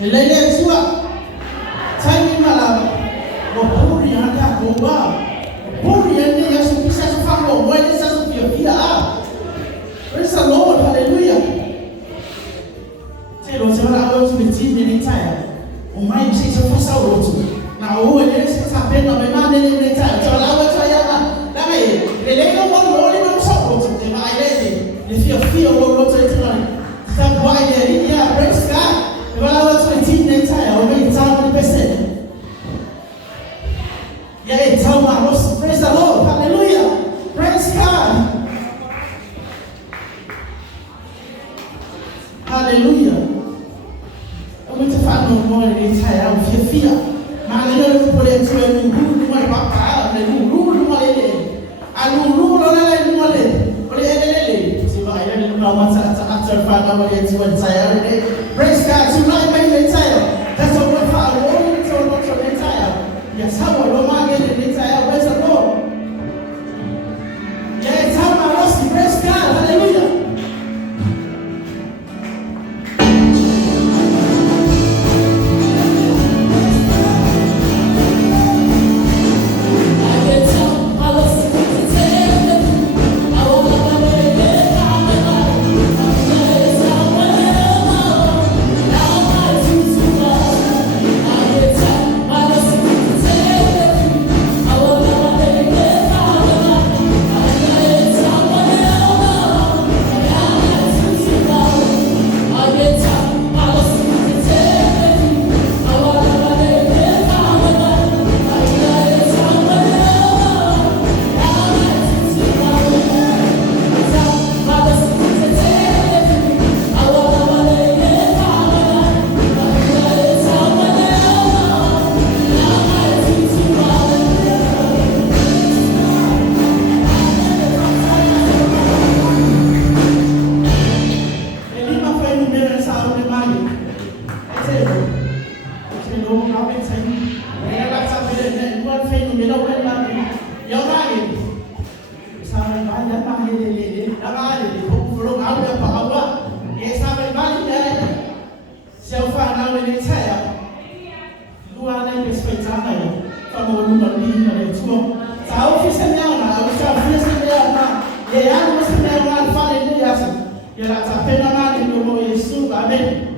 Elele sua. Tani mala. Wapuri hata kuwa. Wapuri yani Yesu Kristo afahamu wewe sasa pia praise the Lord, hallelujah. Tell us what I want to be team in entire. O mai sisi fasa urotu. Na uwe ni sasa penda mema ni entire. So la watu yana. Na mai lele kwa mwoli na mshoto. Ni maile ni fia urotu itani. Sababu wale ya praise God. Wala watu ni team entire. O mai tamu ni pesa. Yeah, tamu us. Praise the Lord, hallelujah. Praise God. Hallelujah. I'm to find more in entire of your fear. Man, I don't put it to a rule, my papa, and rule money. I will rule on a money. So I don't know what's after 5 hours to entire. Praise God, tonight, my entire. That's what we're following. So much of entire. Yes, how I don't get an entire. Where's the Lord? Yes, how I lost. Praise God. Hallelujah. Yeah, I'm going to say, I'm going to find it. Yes, you're not a pen on it. You're going to